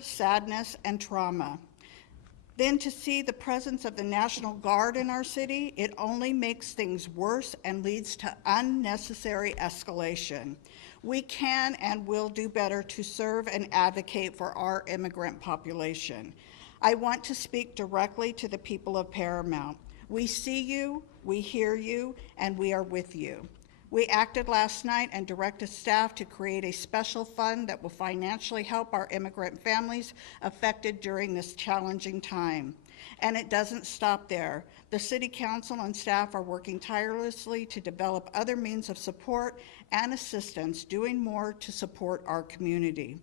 sadness, and trauma. Then to see the presence of the National Guard in our city, it only makes things worse and leads to unnecessary escalation. We can and will do better to serve and advocate for our immigrant population. I want to speak directly to the people of Paramount. We see you, we hear you, and we are with you. We acted last night and directed staff to create a special fund that will financially help our immigrant families affected during this challenging time. And it doesn't stop there. The City Council and staff are working tirelessly to develop other means of support and assistance, doing more to support our community.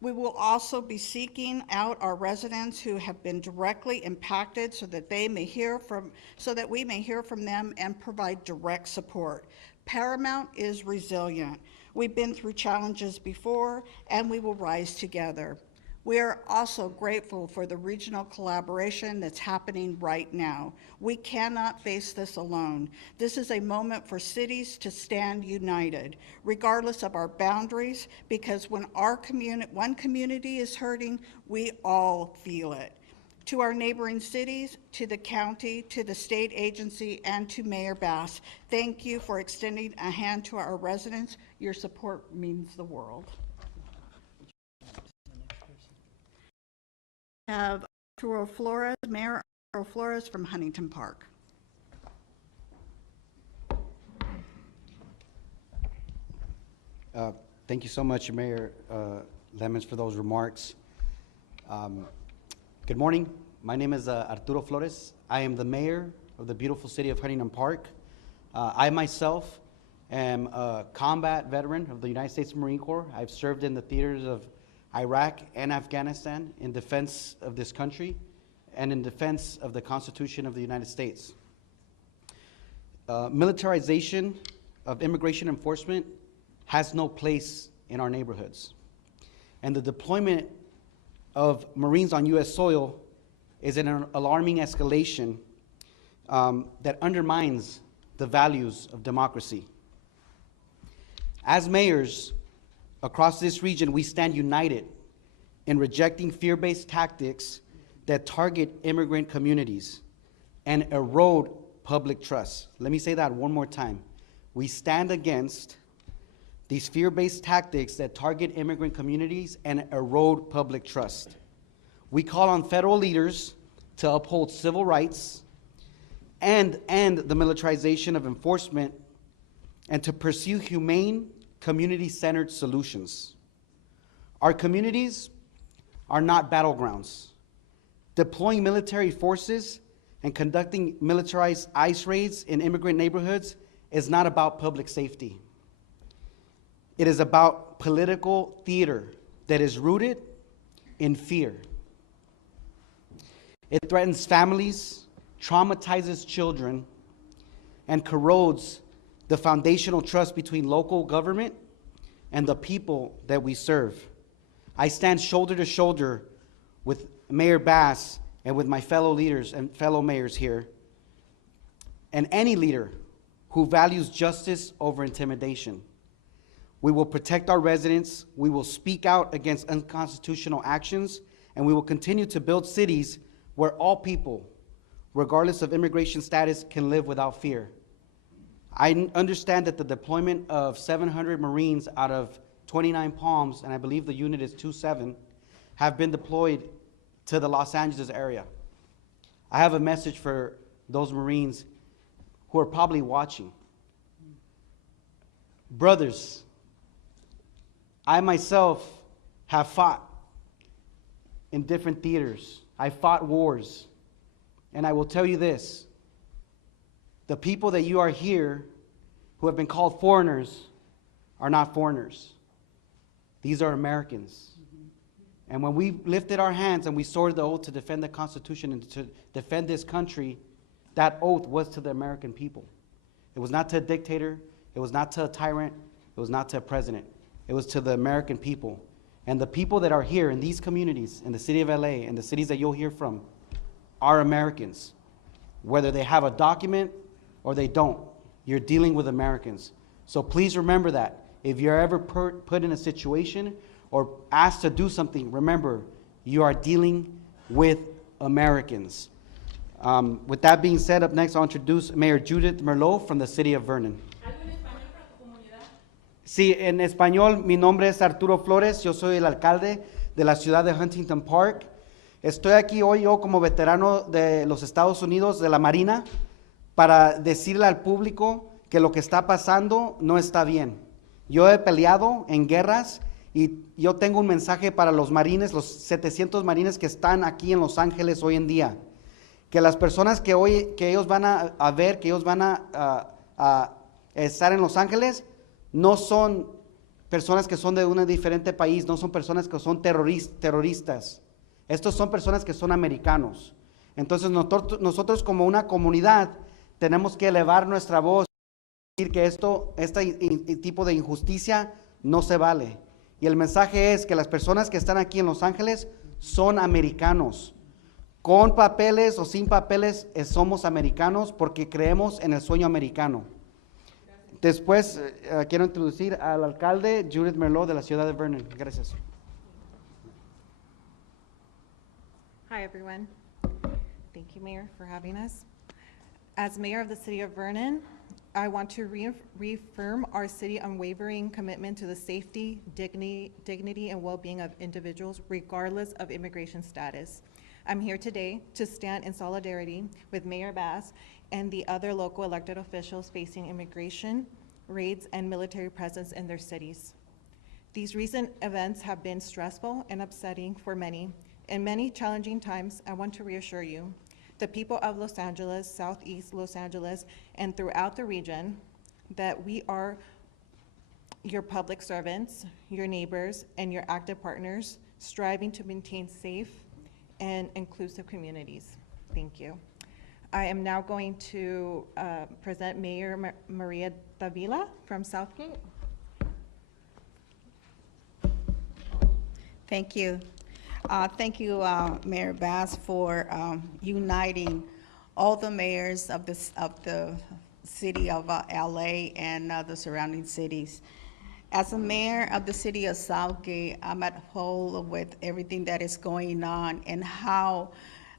We will also be seeking out our residents who have been directly impacted so that we may hear from them and provide direct support. Paramount is resilient. We've been through challenges before, and we will rise together. We are also grateful for the regional collaboration that's happening right now. We cannot face this alone. This is a moment for cities to stand united, regardless of our boundaries, because when one community is hurting, we all feel it. To our neighboring cities, to the county, to the state agency, and to Mayor Bass, thank you for extending a hand to our residents. Your support means the world. We have Arturo Flores, Mayor Arturo Flores from Huntington Park. Thank you so much, Mayor Lemons, for those remarks. Good morning. My name is Arturo Flores. I am the mayor of the beautiful city of Huntington Park. I myself am a combat veteran of the United States Marine Corps. I've served in the theaters of Iraq and Afghanistan in defense of this country and in defense of the Constitution of the United States. Militarization of immigration enforcement has no place in our neighborhoods. And the deployment of Marines on U.S. soil is an alarming escalation that undermines the values of democracy. As mayors across this region, we stand united in rejecting fear-based tactics that target immigrant communities and erode public trust. Let me say that one more time. We stand against these fear-based tactics that target immigrant communities and erode public trust. We call on federal leaders to uphold civil rights and end the militarization of enforcement and to pursue humane, community-centered solutions. Our communities are not battlegrounds. Deploying military forces and conducting militarized ICE raids in immigrant neighborhoods is not about public safety. It is about political theater that is rooted in fear. It threatens families, traumatizes children, and corrodes the foundational trust between local government and the people that we serve. I stand shoulder to shoulder with Mayor Bass and with my fellow leaders and fellow mayors here, and any leader who values justice over intimidation. We will protect our residents, we will speak out against unconstitutional actions, and we will continue to build cities where all people, regardless of immigration status, can live without fear. I understand that the deployment of 700 Marines out of 29 Palms, and I believe the unit is 27, have been deployed to the Los Angeles area. I have a message for those Marines who are probably watching. Brothers, I myself have fought in different theaters. I fought wars. And I will tell you this, the people that you are here who have been called foreigners are not foreigners. These are Americans. And when we lifted our hands and we swore the oath to defend the Constitution and to defend this country, that oath was to the American people. It was not to a dictator. It was not to a tyrant. It was not to a president. It was to the American people. And the people that are here in these communities, in the city of LA, and the cities that you'll hear from, are Americans. Whether they have a document or they don't, you're dealing with Americans. So please remember that. If you're ever put in a situation or asked to do something, remember, You are dealing with Americans. With that being said, up next I'll introduce Mayor Judith Merlot from the city of Vernon. Sí, en español, mi nombre es Arturo Flores, yo soy el alcalde de la ciudad de Huntington Park. Estoy aquí hoy yo como veterano de los Estados Unidos, de la Marina, para decirle al público que lo que está pasando no está bien. Yo he peleado en guerras y yo tengo un mensaje para los marines, los 700 marines que están aquí en Los Ángeles hoy en día. Que las personas que ellos van a ver, que ellos van a estar en Los Ángeles, no son personas que son de un diferente país, no son personas que son terroristas. Estos son personas que son americanos. Entonces nosotros como una comunidad tenemos que elevar nuestra voz y decir que este tipo de injusticia no se vale. Y el mensaje es que las personas que están aquí en Los Ángeles son americanos. Con papeles o sin papeles somos americanos porque creemos en el sueño americano. Después quiero introducir al alcalde Judith Merlot de la ciudad de Vernon. Gracias. Hi, everyone. Thank you, Mayor, for having us. As Mayor of the City of Vernon, I want to reaffirm our city unwavering commitment to the safety, dignity, and well-being of individuals, regardless of immigration status. I'm here today to stand in solidarity with Mayor Bass and the other local elected officials facing immigration, raids, and military presence in their cities. These recent events have been stressful and upsetting for many. In many challenging times, I want to reassure you, the people of Los Angeles, Southeast Los Angeles, and throughout the region, that we are your public servants, your neighbors, and your active partners, striving to maintain safe and inclusive communities. Thank you. I am now going to present Mayor Maria Davila from Southgate. Thank you. Thank you, Mayor Bass, for uniting all the mayors of the city of LA and the surrounding cities. As a mayor of the city of Southgate, I'm at whole with everything that is going on and how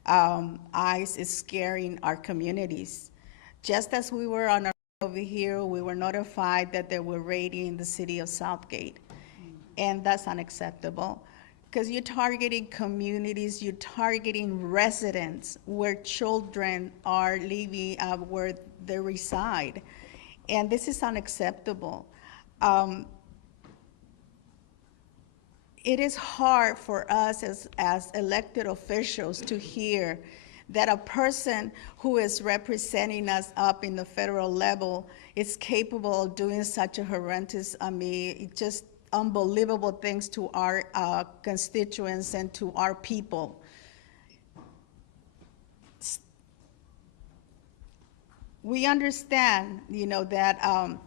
ICE is scaring our communities. Just as we were on our over here, we were notified that they were raiding the city of Southgate, and that's unacceptable. Because you're targeting communities, you're targeting residents where children are living, where they reside. And this is unacceptable. It is hard for us as elected officials to hear that a person who is representing us up in the federal level is capable of doing such a horrendous, just unbelievable things to our constituents and to our people. We understand, that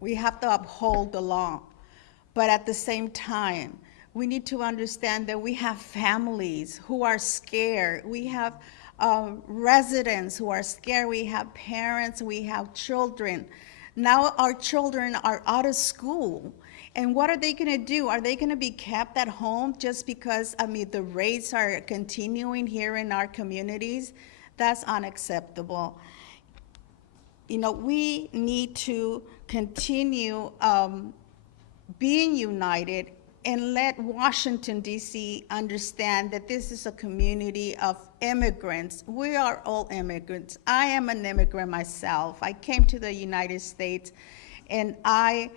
we have to uphold the law, but at the same time, we need to understand that we have families who are scared. We have residents who are scared. We have parents, we have children. Now our children are out of school. And what are they gonna do? Are they gonna be kept at home just because, the raids are continuing here in our communities? That's unacceptable. We need to continue being united and let Washington, D.C. understand that this is a community of immigrants. We are all immigrants. I am an immigrant myself. I came to the United States, and I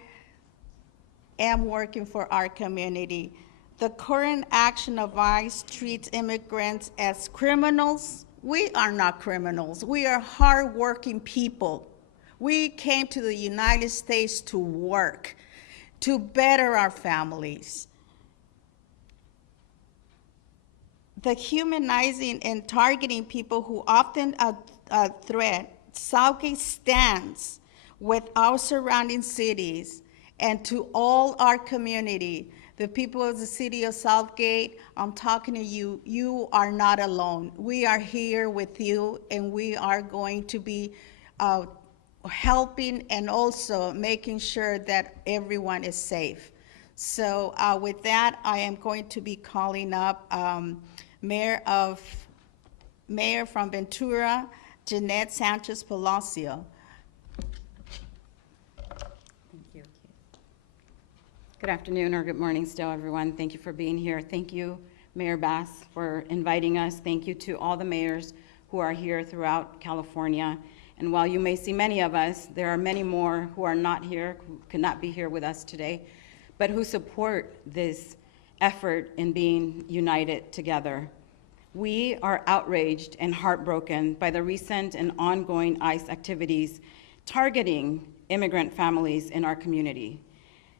am working for our community. The current action of ICE treats immigrants as criminals. We are not criminals. We are hardworking people. We came to the United States to work, to better our families. The humanizing and targeting people who often threat, Southgate stands with our surrounding cities and to all our community. The people of the city of Southgate, I'm talking to you. You are not alone. We are here with you, and we are going to be helping and also making sure that everyone is safe. So with that, I am going to be calling up Mayor from Ventura, Jeanette Sanchez Palacio. Thank you. Good afternoon or good morning still, everyone. Thank you for being here. Thank you, Mayor Bass, for inviting us. Thank you to all the mayors who are here throughout California. And while you may see many of us, there are many more who are not here, who could not be here with us today, but who support this effort in being united together. We are outraged and heartbroken by the recent and ongoing ICE activities targeting immigrant families in our community.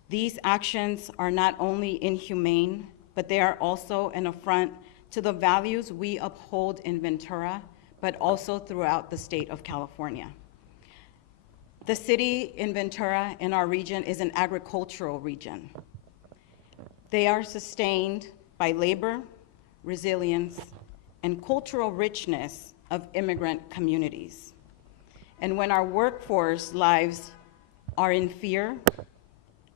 These actions are not only inhumane, but they are also an affront to the values we uphold in Ventura, but also throughout the state of California. The city in Ventura in our region is an agricultural region. They are sustained by labor, resilience, and cultural richness of immigrant communities. And when our workforce lives are in fear,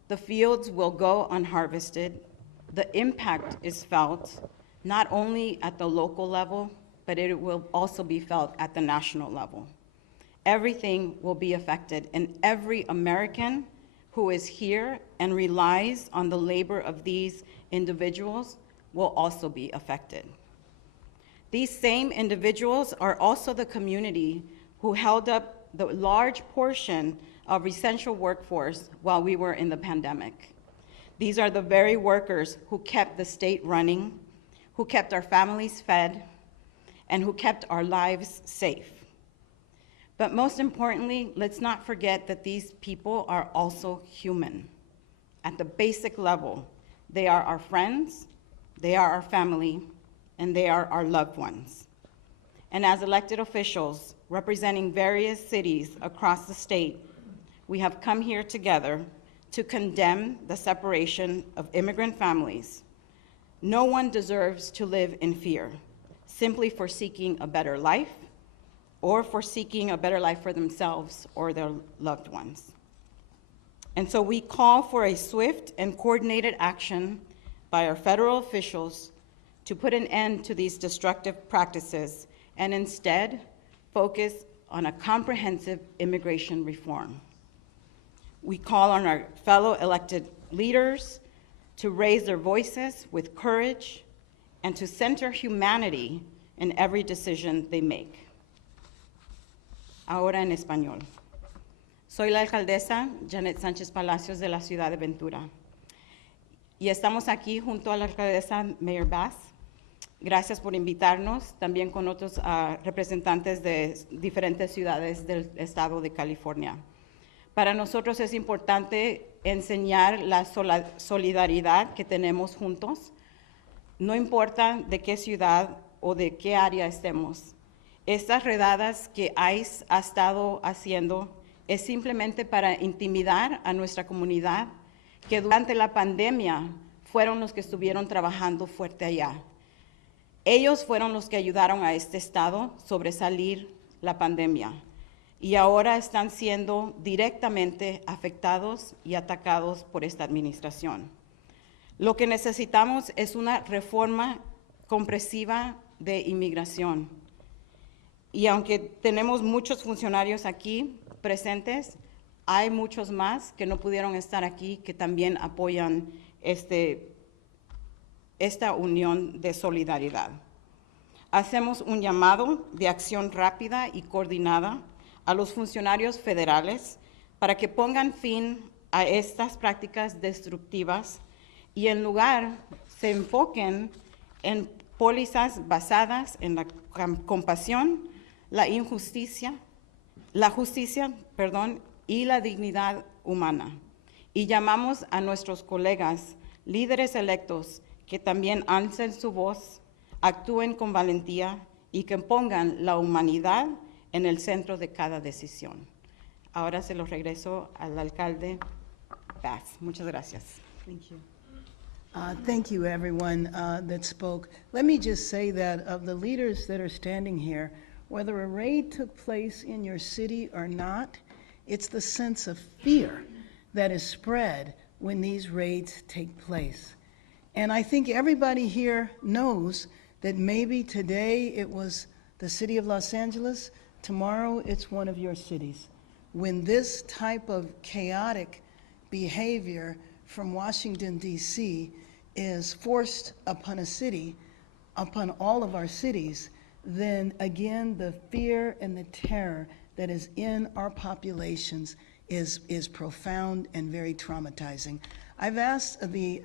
the fields will go unharvested. The impact is felt not only at the local level, but it will also be felt at the national level. Everything will be affected, and every American who is here and relies on the labor of these individuals will also be affected. These same individuals are also the community who held up the large portion of essential workforce while we were in the pandemic. These are the very workers who kept the state running, who kept our families fed, and who kept our lives safe. But most importantly, let's not forget that these people are also human. At the basic level, they are our friends, they are our family, and they are our loved ones. And as elected officials representing various cities across the state, we have come here together to condemn the separation of immigrant families. No one deserves to live in fear, simply for seeking a better life or for seeking a better life for themselves or their loved ones. And so we call for a swift and coordinated action by our federal officials to put an end to these destructive practices and instead focus on a comprehensive immigration reform. We call on our fellow elected leaders to raise their voices with courage and to center humanity in every decision they make. Ahora en español. Soy la alcaldesa Jeanette Sánchez Palacios de la ciudad de Ventura. Y estamos aquí junto a la alcaldesa Mayor Bass. Gracias por invitarnos, también con otros representantes de diferentes ciudades del estado de California. Para nosotros es importante enseñar la solidaridad que tenemos juntos, no importa de qué ciudad o de qué área estemos. Estas redadas que ICE ha estado haciendo es simplemente para intimidar a nuestra comunidad, que durante la pandemia fueron los que estuvieron trabajando fuerte allá. Ellos fueron los que ayudaron a este estado a sobresalir la pandemia y ahora están siendo directamente afectados y atacados por esta administración. Lo que necesitamos es una reforma comprensiva de inmigración. Y aunque tenemos muchos funcionarios aquí presentes, hay muchos más que no pudieron estar aquí que también apoyan esta unión de solidaridad. Hacemos un llamado de acción rápida y coordinada a los funcionarios federales para que pongan fin a estas prácticas destructivas y en lugar se enfoquen en pólizas basadas en la compasión, la justicia, y la dignidad humana. Y llamamos a nuestros colegas, líderes electos, que también alcen su voz, actúen con valentía y que pongan la humanidad en el centro de cada decisión. Ahora se lo regreso al alcalde Bass. Muchas gracias. Thank you. Thank you, everyone that spoke. Let me just say that of the leaders that are standing here, whether a raid took place in your city or not, It's the sense of fear that is spread when these raids take place. And I think everybody here knows that maybe today it was the city of Los Angeles, tomorrow it's one of your cities. When this type of chaotic behavior from Washington, D.C. is forced upon a city, upon all of our cities, then again, the fear and the terror that is in our populations is profound and very traumatizing. I've asked the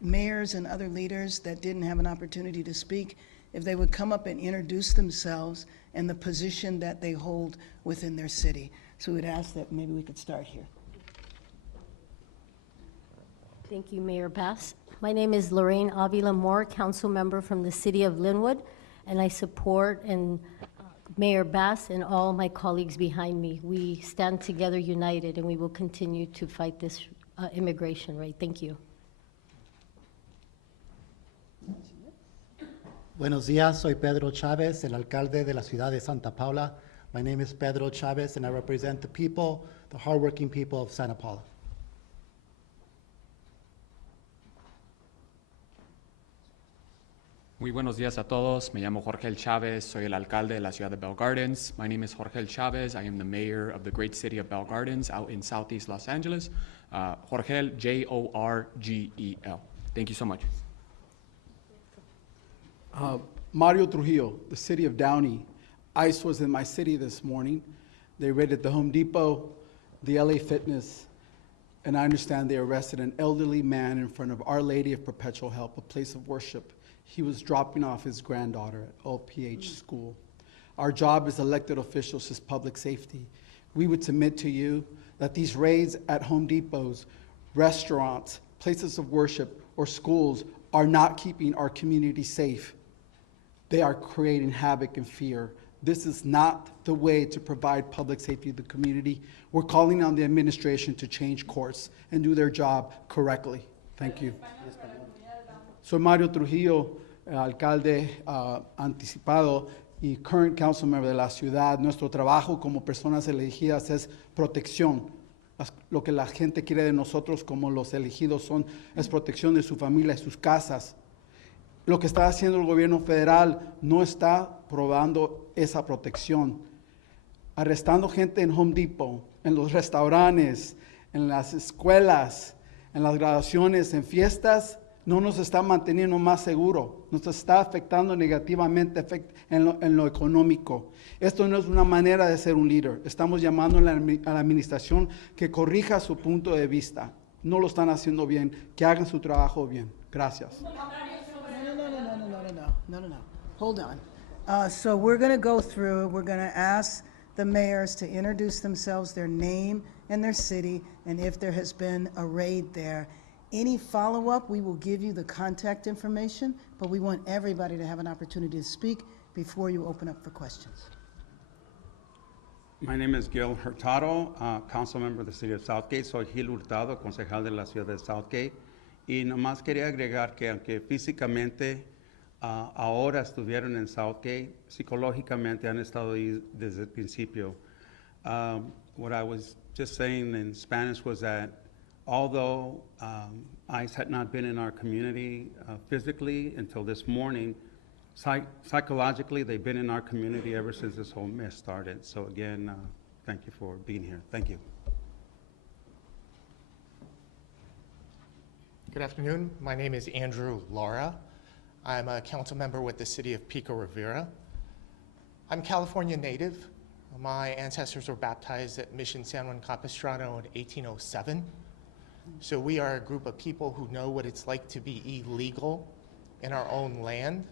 mayors and other leaders that didn't have an opportunity to speak if they would come up and introduce themselves and the position that they hold within their city. So we'd ask that maybe we could start here. Thank you, Mayor Bass. My name is Lorraine Avila Moore, council member from the city of Linwood, and I support Mayor Bass and all my colleagues behind me. We stand together united, and we will continue to fight this immigration rate. Thank you. Buenos días, soy Pedro Chavez, el alcalde de la ciudad de Santa Paula. My name is Pedro Chavez, and I represent the people, the hardworking people of Santa Paula. Muy buenos días a todos. Me llamo Jorge Chávez. Soy el alcalde de la ciudad de Bell Gardens. My name is Jorge Chávez. I am the mayor of the great city of Bell Gardens out in southeast Los Angeles. Jorge, Jorgel. Thank you so much. Mario Trujillo, the city of Downey. ICE was in my city this morning. They raided the Home Depot, the LA Fitness, and I understand they arrested an elderly man in front of Our Lady of Perpetual Help, a place of worship. He was dropping off his granddaughter at OPH school. Our job as elected officials is public safety. We would submit to you that these raids at Home Depots, restaurants, places of worship, or schools are not keeping our community safe. They are creating havoc and fear. This is not the way to provide public safety to the community. We're calling on the administration to change course and do their job correctly. Thank you. Soy Mario Trujillo, alcalde anticipado y current council member de la ciudad. Nuestro trabajo como personas elegidas es protección. Lo que la gente quiere de nosotros como los elegidos es protección de su familia y sus casas. Lo que está haciendo el gobierno federal no está probando esa protección. Arrestando gente en Home Depot, en los restaurantes, en las escuelas, en las graduaciones, en fiestas, no nos está manteniendo más seguro, nos está afectando negativamente en lo económico. Esto no es una manera de ser un líder. Estamos llamando a la administración que corrija su punto de vista. No lo están haciendo bien, que hagan su trabajo bien. Gracias. No. Hold on. So we're going to go through, we're going to ask the mayors to introduce themselves, their name and their city, and if there has been a raid there. Any follow-up, we will give you the contact information, but we want everybody to have an opportunity to speak before you open up for questions. My name is Gil Hurtado, council member of the city of Southgate. Soy Gil Hurtado, concejal de la ciudad de Southgate. Y nomás quería agregar que aunque físicamente ahora estuvieron en Southgate, psicológicamente han estado ahí desde el principio. What I was just saying in Spanish was that although ICE had not been in our community physically until this morning, psychologically they've been in our community ever since this whole mess started. So again, thank you for being here. Thank you. Good afternoon. My name is Andrew Lara. I'm a council member with the city of Pico Rivera. I'm California native. My ancestors were baptized at Mission San Juan Capistrano in 1807. So we are a group of people who know what it's like to be illegal in our own land.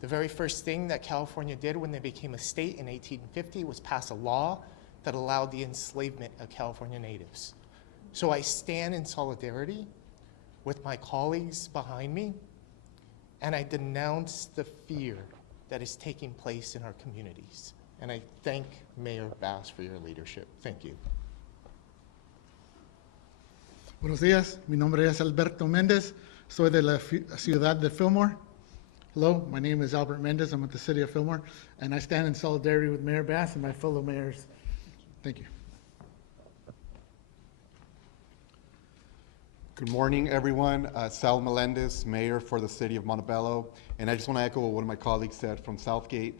The very first thing that California did when they became a state in 1850 was pass a law that allowed the enslavement of California natives. So I stand in solidarity with my colleagues behind me, and I denounce the fear that is taking place in our communities. And I thank Mayor Bass for your leadership. Thank you. Buenos días, mi nombre es Alberto Méndez, soy de la ciudad de Fillmore. Hello, my name is Albert Méndez, I'm with the city of Fillmore, and I stand in solidarity with Mayor Bass and my fellow mayors. Thank you. Good morning, everyone. Sal Melendez, Mayor for the City of Montebello. And I just want to echo what one of my colleagues said from Southgate.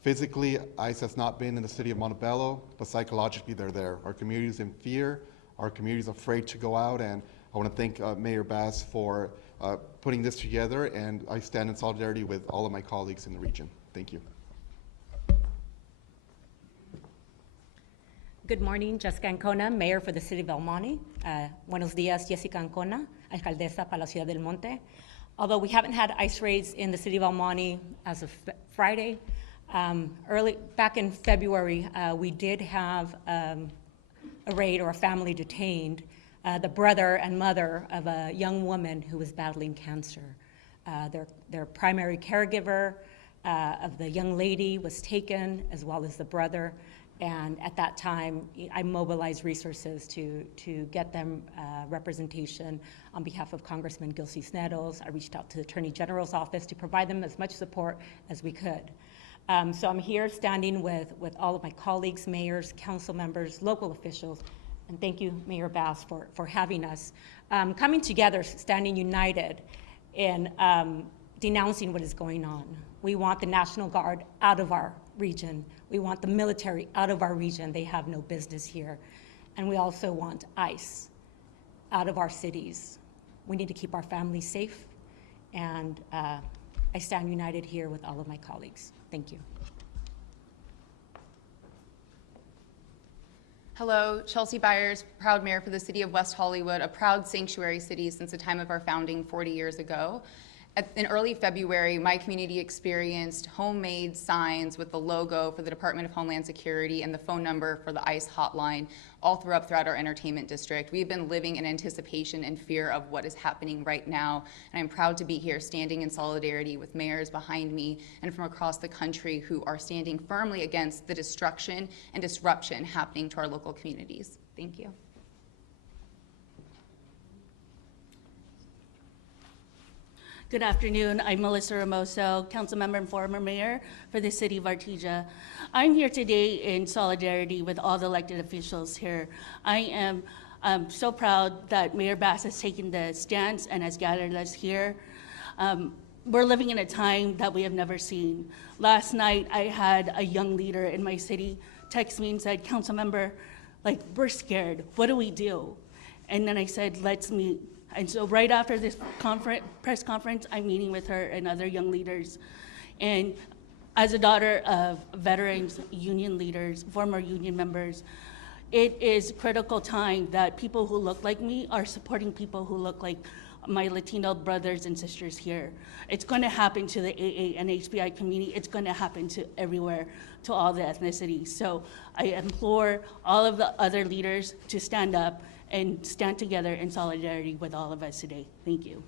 Physically, ICE has not been in the City of Montebello, but psychologically they're there. Our community is in fear. Our community is afraid to go out. And I want to thank Mayor Bass for putting this together. And I stand in solidarity with all of my colleagues in the region. Thank you. Good morning, Jessica Ancona, Mayor for the City of El Monte. Buenos días, Jessica Ancona, Alcaldesa para la Ciudad del Monte. Although we haven't had ICE raids in the City of El Monte as of Friday, back in February, we did have a raid or a family detained, the brother and mother of a young woman who was battling cancer. Their primary caregiver of the young lady was taken, as well as the brother. And at that time, I mobilized resources to get them representation on behalf of Congressman Gil Cisneros. I reached out to the Attorney General's office to provide them as much support as we could. So I'm here standing with all of my colleagues, mayors, council members, local officials, and thank you, Mayor Bass, for having us. Coming together, standing united in denouncing what is going on. We want the National Guard out of our region. We want the military out of our region. They have no business here. And we also want ICE out of our cities. We need to keep our families safe. And I stand united here with all of my colleagues. Thank you. Hello, Chelsea Byers, proud mayor for the city of West Hollywood, a proud sanctuary city since the time of our founding 40 years ago. In early February, my community experienced homemade signs with the logo for the Department of Homeland Security and the phone number for the ICE hotline all throughout our entertainment district. We've been living in anticipation and fear of what is happening right now, and I'm proud to be here standing in solidarity with mayors behind me and from across the country who are standing firmly against the destruction and disruption happening to our local communities. Thank you. Good afternoon. I'm Melissa Ramoso, council member and former mayor for the city of Artesia. I'm here today in solidarity with all the elected officials here. I am so proud that Mayor Bass has taken the stance and has gathered us here. We're living in a time that we have never seen. Last night, I had a young leader in my city text me and said, council member, like, we're scared. What do we do? And then I said, let's meet. And so right after this press conference, I'm meeting with her and other young leaders. And as a daughter of veterans, union leaders, former union members, it is critical time that people who look like me are supporting people who look like my Latino brothers and sisters here. It's going to happen to the AA and HBI community. It's going to happen to everywhere, to all the ethnicities. So I implore all of the other leaders to stand up and stand together in solidarity with all of us today. Thank you.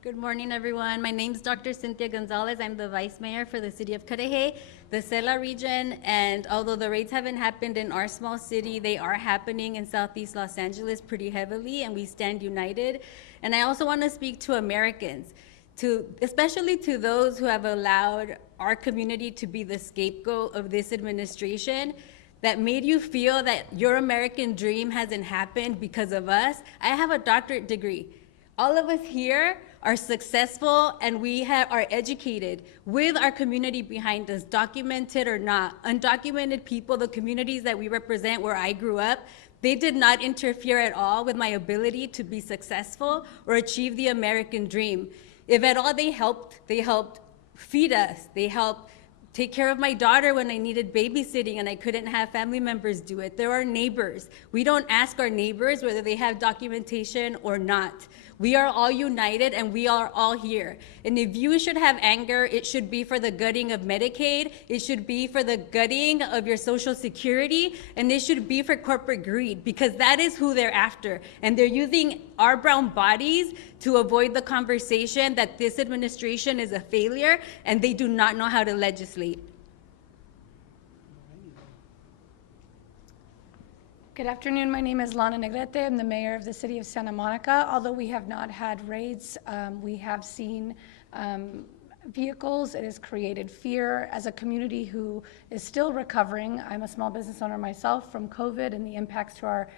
Good morning, everyone. My name is Dr. Cynthia Gonzalez. I'm the Vice Mayor for the City of Cudahy, the Cela region, and although the raids haven't happened in our small city, they are happening in Southeast Los Angeles pretty heavily, and we stand united. And I also want to speak to Americans, especially to those who have allowed our community to be the scapegoat of this administration, that made you feel that your American dream hasn't happened because of us. I have a doctorate degree. All of us here are successful and we are educated with our community behind us, documented or not. Undocumented people, the communities that we represent where I grew up, they did not interfere at all with my ability to be successful or achieve the American dream. If at all they helped feed us. They helped take care of my daughter when I needed babysitting and I couldn't have family members do it. There are neighbors. We don't ask our neighbors whether they have documentation or not. We are all united and we are all here. And if you should have anger, it should be for the gutting of Medicaid, it should be for the gutting of your Social Security, and it should be for corporate greed, because that is who they're after. And they're using our brown bodies to avoid the conversation that this administration is a failure and they do not know how to legislate. Good afternoon. My name is Lana Negrete. I'm the mayor of the city of Santa Monica. Although we have not had raids, we have seen vehicles. It has created fear. As a community who is still recovering, I'm a small business owner myself, from COVID and the impacts to our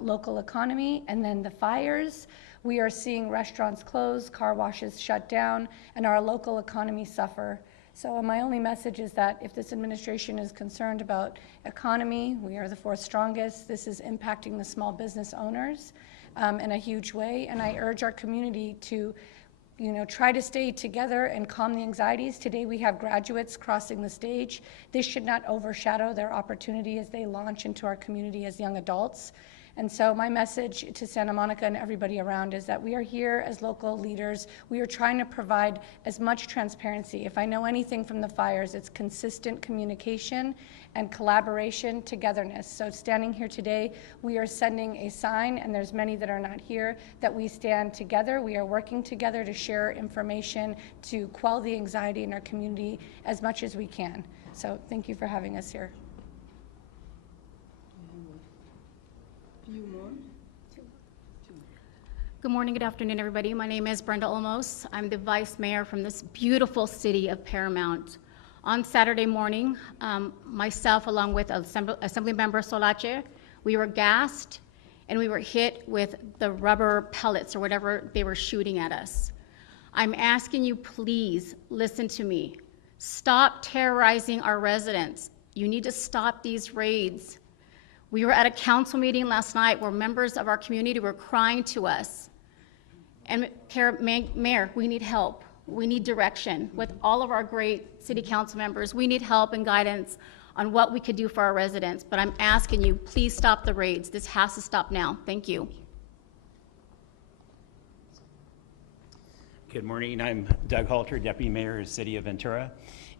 local economy, and then the fires. We are seeing restaurants close, car washes shut down, and our local economy suffer. So my only message is that if this administration is concerned about economy, we are the fourth strongest. This is impacting the small business owners in a huge way, and I urge our community to try to stay together and calm the anxieties. Today we have graduates crossing the stage. This should not overshadow their opportunity as they launch into our community as young adults. And so my message to Santa Monica and everybody around is that we are here as local leaders. We are trying to provide as much transparency. If I know anything from the fires, it's consistent communication and collaboration, togetherness. So standing here today, we are sending a sign, and there's many that are not here, that we stand together. We are working together to share information, to quell the anxiety in our community as much as we can. So thank you for having us here. Good morning, good afternoon, everybody. My name is Brenda Olmos. I'm the vice mayor from this beautiful city of Paramount. On Saturday morning, myself, along with Assemblymember Solache, we were gassed and we were hit with the rubber pellets or whatever they were shooting at us. I'm asking you, please listen to me. Stop terrorizing our residents. You need to stop these raids. We were at a council meeting last night where members of our community were crying to us. And Mayor, we need help. We need direction. With all of our great city council members, we need help and guidance on what we could do for our residents. But I'm asking you, please stop the raids. This has to stop now. Thank you. Good morning. I'm Doug Halter, Deputy Mayor of the City of Ventura.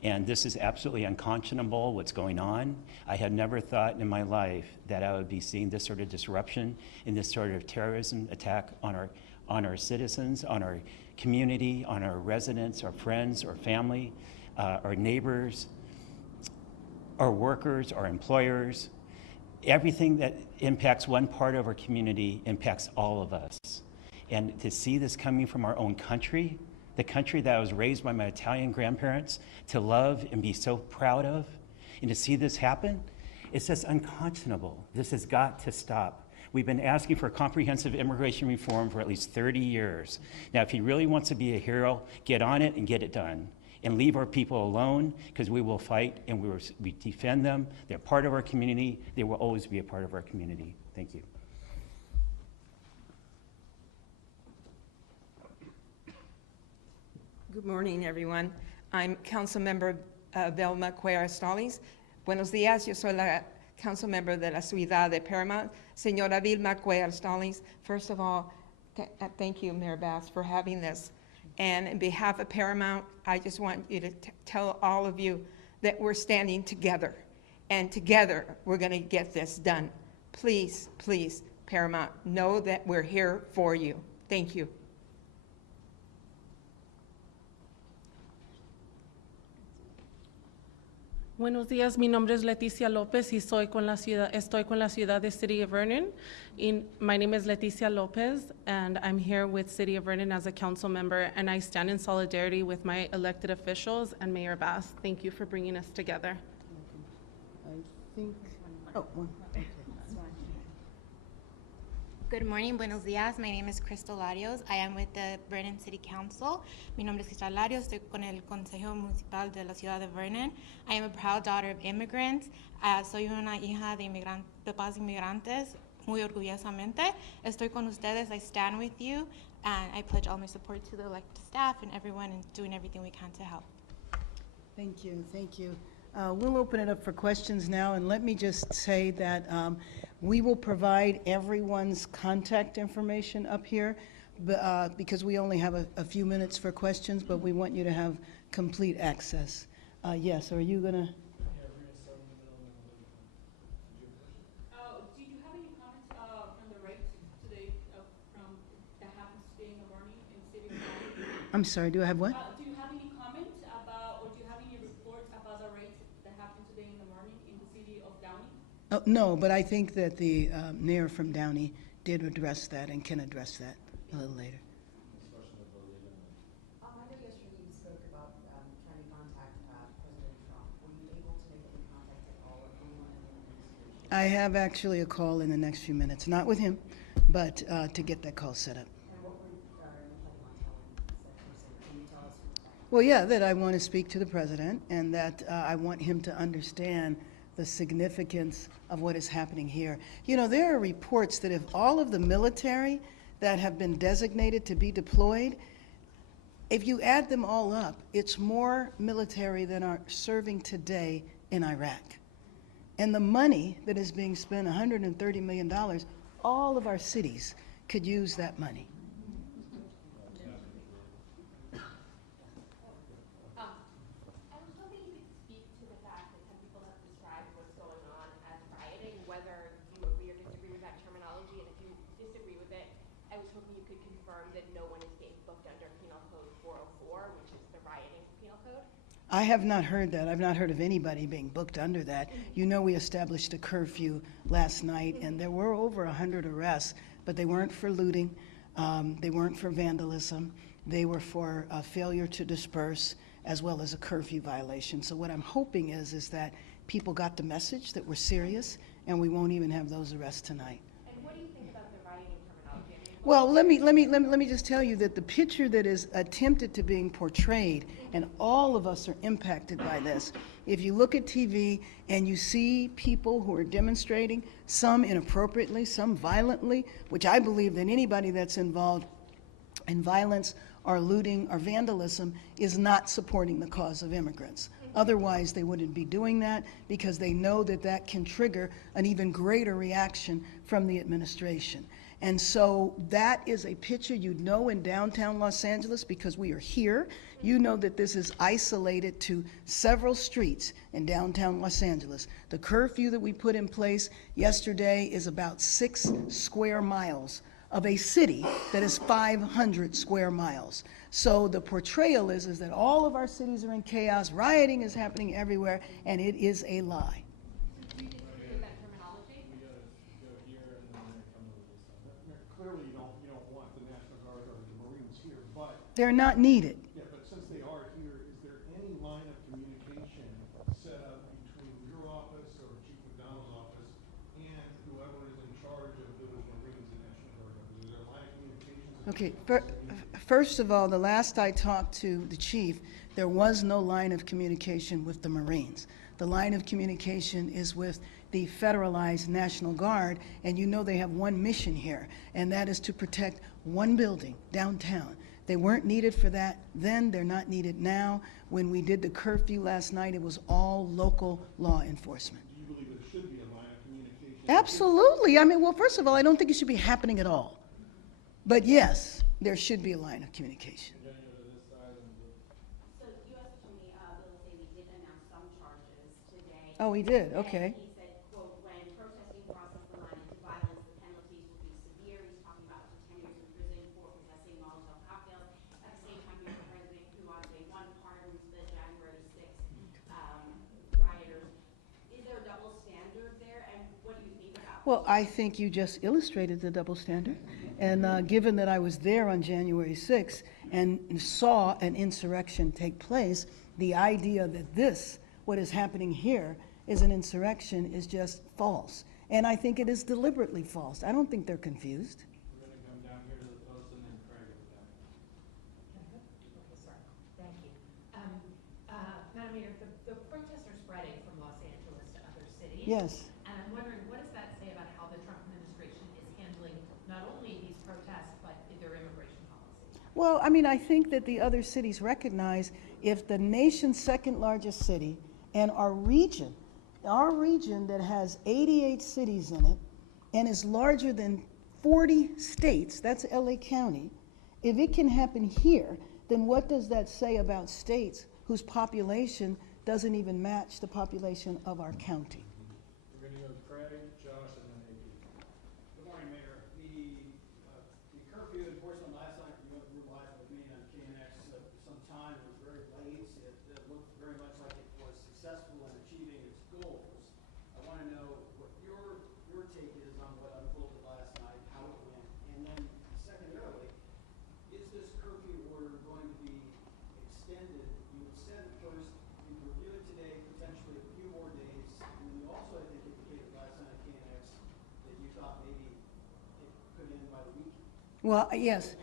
And this is absolutely unconscionable, what's going on. I had never thought in my life that I would be seeing this sort of disruption and this sort of terrorism attack on our citizens, on our community, on our residents, our friends, our family, our neighbors, our workers, our employers. Everything that impacts one part of our community impacts all of us. And to see this coming from our own country, the country that I was raised by my Italian grandparents to love and be so proud of, and to see this happen, it's just unconscionable. This has got to stop. We've been asking for comprehensive immigration reform for at least 30 years. Now, if he really wants to be a hero, get on it and get it done. And leave our people alone, because we will fight and we defend them. They're part of our community. They will always be a part of our community. Thank you. Good morning, everyone. I'm Councilmember Velma Cuellar-Stallings. Buenos días, yo soy la Councilmember de la Ciudad de Paramount. Señora Vilma Cuellar-Stallings, first of all, thank you, Mayor Bass, for having this. And on behalf of Paramount, I just want you to tell all of you that we're standing together. And together, we're going to get this done. Please, please, Paramount, know that we're here for you. Thank you. Buenos días, mi nombre es Leticia López y estoy con la ciudad de City of Vernon. My name is Leticia Lopez, and I'm here with City of Vernon as a council member, and I stand in solidarity with my elected officials and Mayor Bass. Thank you for bringing us together. Good morning, buenos días. My name is Crystal Larios. I am with the Vernon City Council. Mi nombre es Crystal Larios. Estoy con el Consejo Municipal de la Ciudad de Vernon. I am a proud daughter of immigrants. Soy una hija de papás inmigrantes. Muy orgullosamente. Estoy con ustedes. I stand with you. And I pledge all my support to the elected staff and everyone and doing everything we can to help. Thank you. Thank you. We'll open it up for questions now, and let me just say that we will provide everyone's contact information up here because we only have a few minutes for questions, but we want you to have complete access. Yes, are you going to? Do you have any comments from the riots today that happened today in the morning in City of Downey? I'm sorry, do I have what? Do you have any comments about, or do you have any reports about the riots that happened today in the morning in the City of Downey? Oh, no, but I think that the mayor from Downey did address that and can address that a little later. I know yesterday you spoke about I have actually a call in the next few minutes, not with him, but to get that call set up. Well, yeah, that I want to speak to the president and that I want him to understand the significance of what is happening here. You know, there are reports that if all of the military that have been designated to be deployed, if you add them all up, it's more military than are serving today in Iraq. And the money that is being spent, $130 million, all of our cities could use that money. I was hoping you could speak to the fact that some people have described what's going on as rioting, whether you agree or disagree with that terminology, and if you disagree with it, I was hoping you could confirm that no one is being booked under Penal Code 404, which is the rioting penal code. I have not heard that. I've not heard of anybody being booked under that. You know, we established a curfew last night, and there were over 100 arrests, but they weren't for looting. They weren't for vandalism. They were for failure to disperse, as well as a curfew violation. So what I'm hoping is that people got the message that we're serious, and we won't even have those arrests tonight. And what do you think about the rioting terminology? I mean, Well, let me just tell you that the picture that is attempted to being portrayed, and all of us are impacted by this. If you look at TV and you see people who are demonstrating, some inappropriately, some violently, which I believe that anybody that's involved in violence or looting or vandalism is not supporting the cause of immigrants. Otherwise, they wouldn't be doing that because they know that that can trigger an even greater reaction from the administration. And so that is a picture you'd know in downtown Los Angeles because we are here. You know that this is isolated to several streets in downtown Los Angeles. The curfew that we put in place yesterday is about 6 square miles of a city that is 500 square miles. So the portrayal is that all of our cities are in chaos, rioting is happening everywhere, and it is a lie. Clearly, you don't want the National Guard or the Marines here, but They're not needed. yeah, but since they are here, is there any line of communication set up between your office or Chief McDonald's office and whoever is in charge of those Marines and National Guard? Is there a line of communication? Okay, first of all, the last I talked to the chief, there was no line of communication with the Marines. The line of communication is with the federalized National Guard, and you know they have one mission here, and that is to protect one building downtown. They weren't needed for that then, they're not needed now. When we did the curfew last night, it was all local law enforcement. Do you believe there should be a line of communication? Absolutely. I mean, well, first of all, I don't think it should be happening at all. But yes, there should be a line of communication. so U.S. Attorney Bill Daley did announce some charges today. Oh, he did, okay. And he said, quote, when protesting crosses the line into violence, the penalties will be severe. He's talking about up to 10 years in prison for possessing Molotov cocktails. At the same time, you have the president who on day one pardons the January 6th rioters. Is there a double standard there, and what do you think about it? Well, I think you just illustrated the double standard. And given that I was there on January 6th and saw an insurrection take place, the idea that this, what is happening here, is an insurrection is just false. And I think it is deliberately false. I don't think they're confused. We're going to come down here to the post and then Craig will down. Thank you. Madam Mayor, the protests are spreading from Los Angeles to other cities. Yes. And I'm wondering, what does that say about how the Trump administration is handling not only these protests, but their immigration policy? Well, I mean, I think that the other cities recognize if the nation's second largest city and our region that has 88 cities in it and is larger than 40 states, that's LA County, if it can happen here, then what does that say about states whose population doesn't even match the population of our county? We're going to go to Craig, Josh, and then AP. Good morning, Mayor. The curfew enforcement last night, you were live with me on KNX some time. It was very late. It looked very much like it was successful in achieving its goals. I want to know what your take is on what unfolded last night, how it went, and then secondarily, is this curfew order going to be extended? You had said first you review it today, potentially a few more days, and then you also, I think, indicated last night on Well, yes.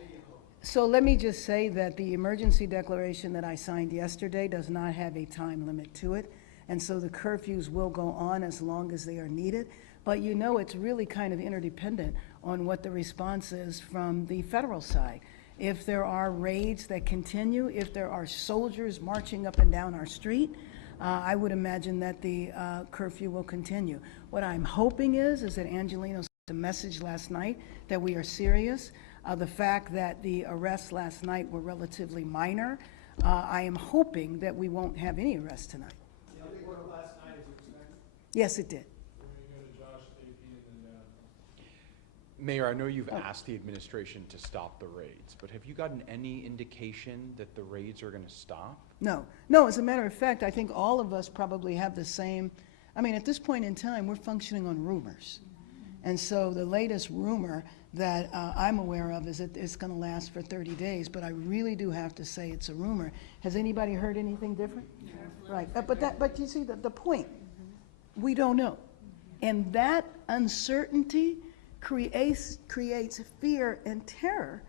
So let me just say that the emergency declaration that I signed yesterday does not have a time limit to it. And so the curfews will go on as long as they are needed. But you know, it's really kind of interdependent on what the response is from the federal side. If there are raids that continue, if there are soldiers marching up and down our street, I would imagine that the curfew will continue. What I'm hoping is that Angelino sent a message last night that we are serious. The fact that the arrests last night were relatively minor, I am hoping that we won't have any arrests tonight. Did it work last night as you expected? Yes, it did. We're gonna go to Josh, AP, and then Mayor, I know you've asked the administration to stop the raids, but have you gotten any indication that the raids are going to stop? No, no, as a matter of fact, I think all of us probably have the same, I mean, at this point in time, we're functioning on rumors. And so the latest rumor that I'm aware of is that it's going to last for 30 days, but I really do have to say it's a rumor. Has anybody heard anything different? Right, but you see the point, we don't know. And that uncertainty creates fear and terror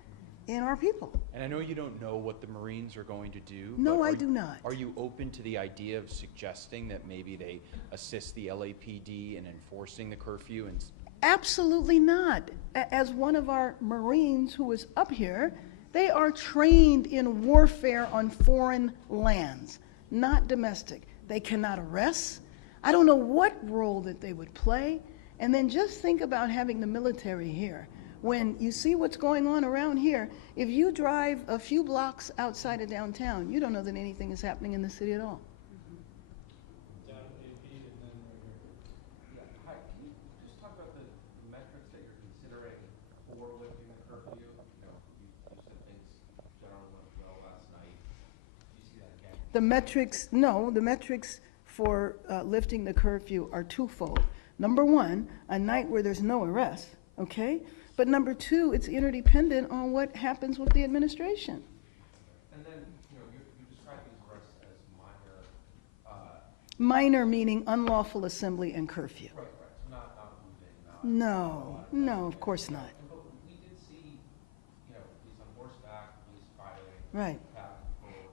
in our people. And I know you don't know what the Marines are going to do. No, but I do not. Are you open to the idea of suggesting that maybe they assist the LAPD in enforcing the curfew? And Absolutely not. As one of our Marines who is up here, they are trained in warfare on foreign lands, not domestic. They cannot arrest. I don't know what role that they would play. And then just think about having the military here. When you see what's going on around here, if you drive a few blocks outside of downtown, you don't know that anything is happening in the city at all. down AP, and then right here. Yeah, hi, can you just talk about the metrics that you're considering for lifting the curfew? You know, you said things generally went well last night. Do you see that again? The metrics for lifting the curfew are twofold. Number one, a night where there's no arrest, okay? But number two, it's interdependent on what happens with the administration. And then, you know, you described these arrests as minor. Minor meaning unlawful assembly and curfew. Right, not moving, not. No, of course not. But we did see, you know, police on horseback, police firing. Right.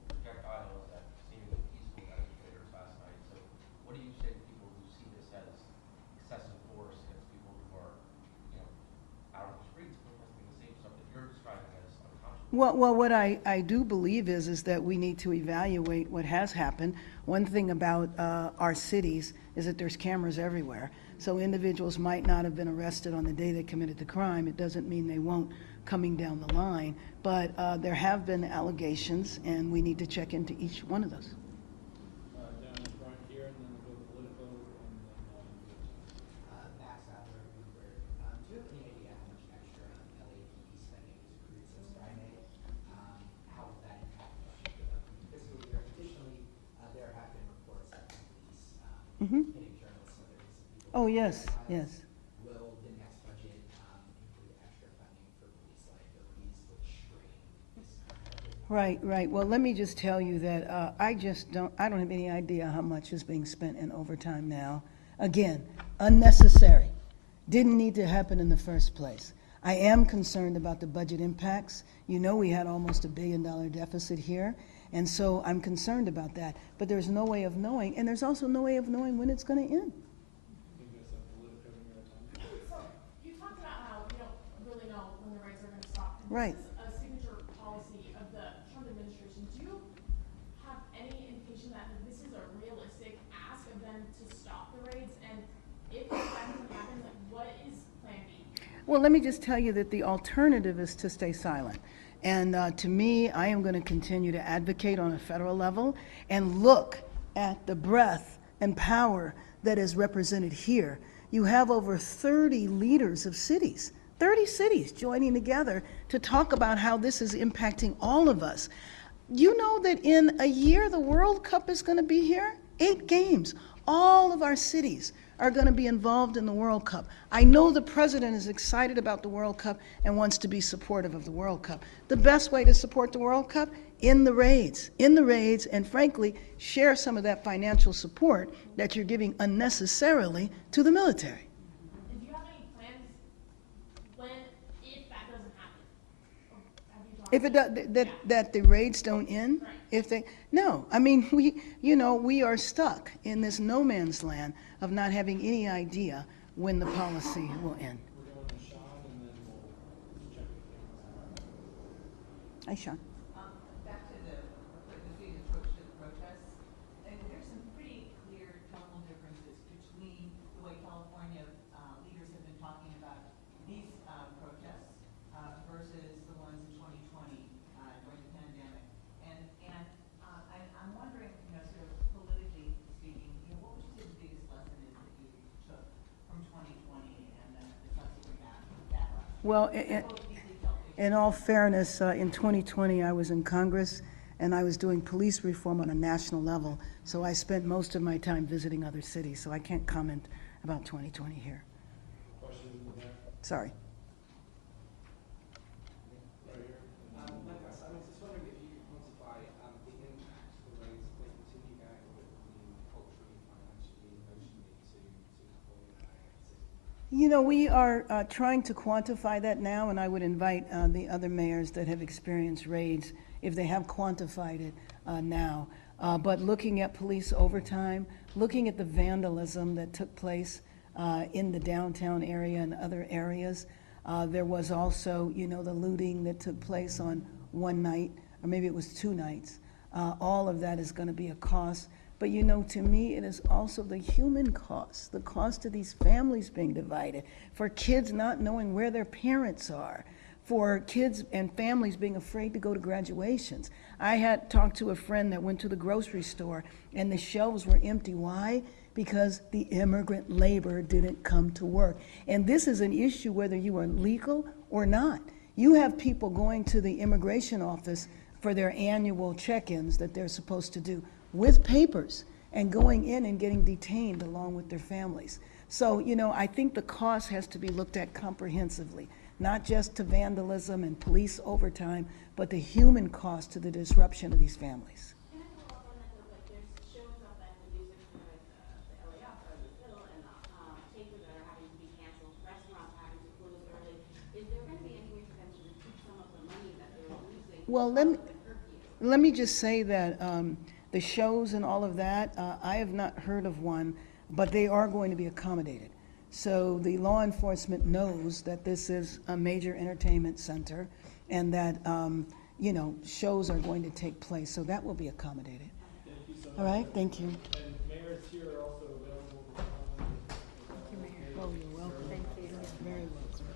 Projectiles at seemingly peaceful demonstrators last night. So what do you say to people who see this as excessive force against people who are, you know, out on the streets protesting the same stuff that you're describing as unconscionable? Well, what I do believe is that we need to evaluate what has happened. One thing about our cities is that there's cameras everywhere. So individuals might not have been arrested on the day they committed the crime. It doesn't mean they won't coming down the line. But there have been allegations, and we need to check into each one of those. Down in front here, and then we'll go to political, and then Max Adler, Bloomberg. Do you have any idea how much extra LAPD spending was accrued since Friday? How will that impact the fiscal year? Additionally, there have been reports that the police hitting journalists and other innocent people. Oh, yes, yes. Will the next budget include extra funding for police liabilities, which strain this Right. Well, let me just tell you that I don't have any idea how much is being spent in overtime now. Again, unnecessary. Didn't need to happen in the first place. I am concerned about the budget impacts. You know, we had almost $1 billion deficit here, and so I'm concerned about that. But there's no way of knowing, and there's also no way of knowing when it's going to end. So you talked about how we don't really know when the raids are going to stop. Right. This is a signature policy of the Trump administration. Do you have any indication that this is a realistic ask of them to stop the raids? And if that doesn't happen, like, what is Plan B? Well, let me just tell you that the alternative is to stay silent. And to me, I am going to continue to advocate on a federal level and look at the breadth and power that is represented here. You have over 30 leaders of cities, 30 cities joining together to talk about how this is impacting all of us. You know that in a year, the World Cup is going to be here? 8 games. All of our cities are going to be involved in the World Cup. I know the president is excited about the World Cup and wants to be supportive of the World Cup. The best way to support the World Cup? In the raids, and frankly, share some of that financial support that you're giving unnecessarily to the military. And do you have any plans when, if that doesn't happen? If it does, that the raids don't end, if they, no, I mean, we are stuck in this no man's land of not having any idea when the policy will end. We're going to Sean, and then we'll check with Hi, Sean. Back to the being approach to the protests, and there's some pretty clear tonal differences between the way California leaders have been talking about these protests versus the ones in 2020 during the pandemic. And I'm wondering, sort of politically speaking, what would you say the biggest lesson is that you took from 2020 and the subsequent backlash? Well, in all fairness, in 2020, I was in Congress, and I was doing police reform on a national level, so I spent most of my time visiting other cities, so I can't comment about 2020 here. questions in the back. Sorry. Right here. Likewise, I was just wondering if you could quantify the impact the raids will continue going with culturally, financially, emotionally to California. We are trying to quantify that now, and I would invite the other mayors that have experienced raids, if they have quantified it now. But looking at police overtime, looking at the vandalism that took place in the downtown area and other areas, there was also, the looting that took place on one night, or maybe it was 2 nights. All of that is going to be a cost. But to me, it is also the human cost, the cost of these families being divided, for kids not knowing where their parents are, for kids and families being afraid to go to graduations. I had talked to a friend that went to the grocery store, and the shelves were empty. Why? Because the immigrant labor didn't come to work. And this is an issue whether you are legal or not. You have people going to the immigration office for their annual check-ins that they're supposed to do with papers and going in and getting detained along with their families. So, I think the cost has to be looked at comprehensively, not just to vandalism and police overtime, but the human cost to the disruption of these families. Can I follow up on that though? Like there's shows up at the news center like the LA Opera, the Phil, and Taper that are having to be canceled, restaurants are having to close early. Is there going to be any way for them to recoup some of the money that they're losing? Well, let me just say that the shows and all of that, I have not heard of one, but they are going to be accommodated. So the law enforcement knows that this is a major entertainment center and that, shows are going to take place. So that will be accommodated. Thank you so much. All right, thank you. And Mayor is here also available to comment. Thank you, Mayor. Oh, you're welcome. Thank you. Very welcome.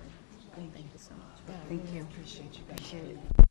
Thank you so much. Thank you. Appreciate you guys. Appreciate it.